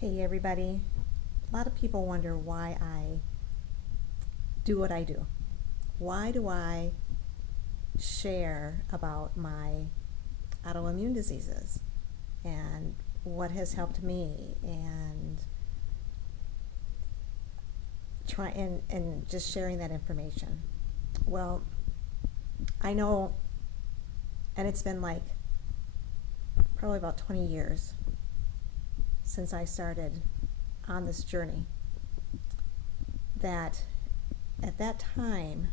Hey everybody. A lot of people wonder why I do what I do. Why do I share about my autoimmune diseases and what has helped me and try and just sharing that information? Well, I know, and it's been like probably about 20 years since I started on this journey, that at that time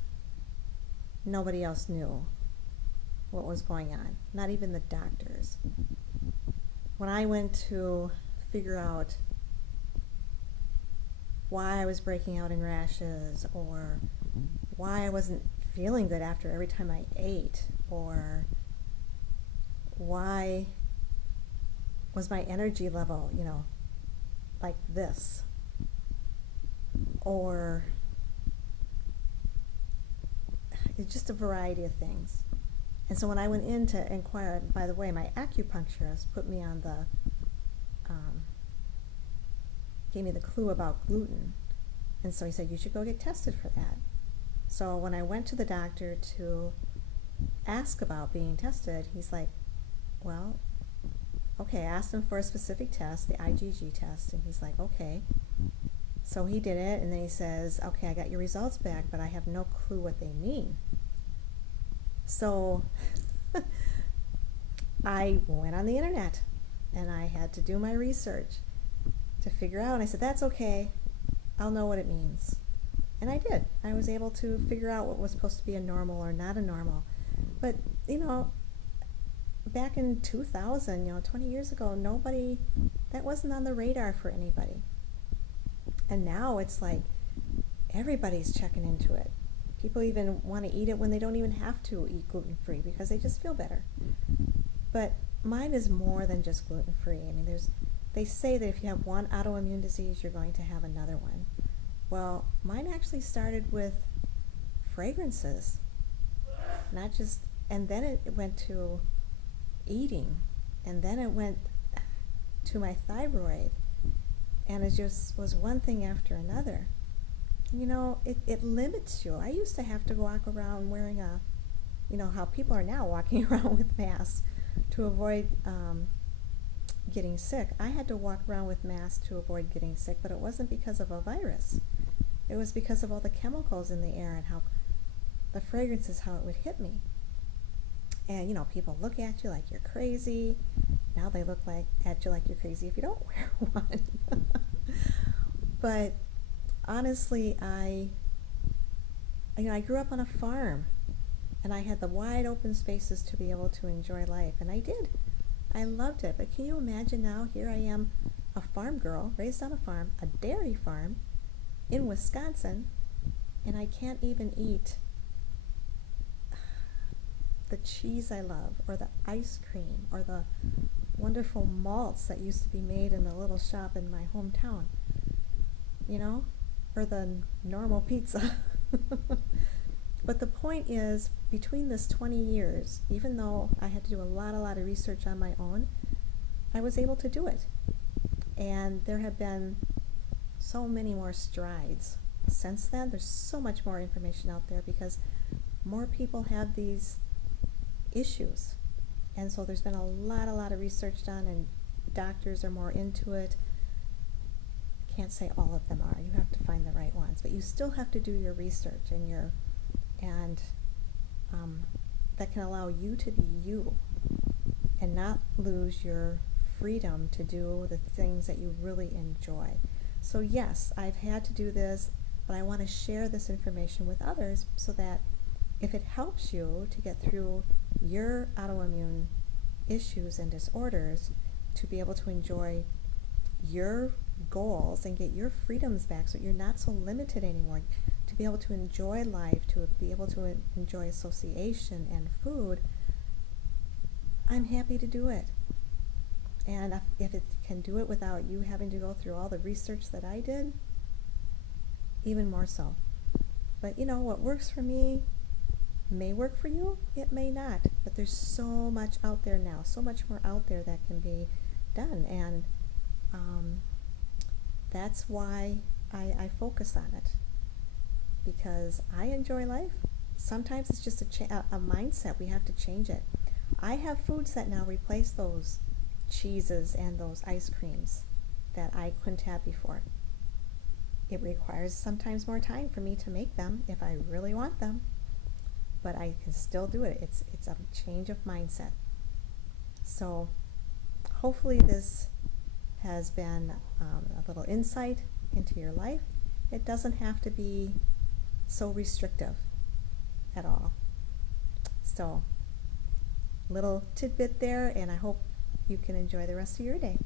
nobody else knew what was going on, not even the doctors. When I went to figure out why I was breaking out in rashes, or why I wasn't feeling good after every time I ate, or why was my energy level, like this, or it's just a variety of things. And so when I went in to inquire, by the way, my acupuncturist put me on um, gave me the clue about gluten. And so he said, you should go get tested for that. So when I went to the doctor to ask about being tested, he's like, well, okay, I asked him for a specific test, the IgG test, and he's like, okay. So he did it, and then he says, okay, I got your results back, but I have no clue what they mean. So I went on the internet, and I had to do my research to figure out, and I said, that's okay, I'll know what it means. And I did. I was able to figure out what was supposed to be a normal or not a normal. But, back in 2000, 20 years ago, that wasn't on the radar for anybody. And now it's like everybody's checking into it. People even want to eat it when they don't even have to eat gluten-free because they just feel better. But mine is more than just gluten-free. I mean, they say that if you have one autoimmune disease, you're going to have another one. Well, mine actually started with fragrances, not just, and then it went to eating, and then it went to my thyroid, and it just was one thing after another. It limits you. I used to have to walk around wearing how people are now walking around with masks to avoid getting sick. I had to walk around with masks to avoid getting sick, but it wasn't because of a virus. It was because of all the chemicals in the air and how the fragrances, how it would hit me. And people look at you like you're crazy. Now they look at you like you're crazy if you don't wear one. But honestly, I grew up on a farm, and I had the wide open spaces to be able to enjoy life, and I did. I loved it. But can you imagine now, here I am, a farm girl, raised on a farm, a dairy farm in Wisconsin, and I can't even eat the cheese I love, or the ice cream, or the wonderful malts that used to be made in the little shop in my hometown, or the normal pizza. But the point is, between this 20 years, even though I had to do a lot of research on my own, I was able to do it. And there have been so many more strides since then. There's so much more information out there because more people have these issues. And so there's been a lot of research done, and doctors are more into it. I can't say all of them are. You have to find the right ones. But you still have to do your research and that can allow you to be you and not lose your freedom to do the things that you really enjoy. So yes, I've had to do this, but I want to share this information with others so that if it helps you to get through your autoimmune issues and disorders, to be able to enjoy your goals and get your freedoms back so you're not so limited anymore, to be able to enjoy life, to be able to enjoy association and food, I'm happy to do it. And if it can do it without you having to go through all the research that I did, even more so. But what works for me may work for you, it may not. But there's so much out there now, so much more out there that can be done. And That's why I focus on it, because I enjoy life. Sometimes it's just a mindset. We have to change it. I have foods that now replace those cheeses and those ice creams that I couldn't have before. It requires sometimes more time for me to make them if I really want them, but I can still do it. It's a change of mindset. So hopefully this has been a little insight into your life. It doesn't have to be so restrictive at all. So, little tidbit there, and I hope you can enjoy the rest of your day.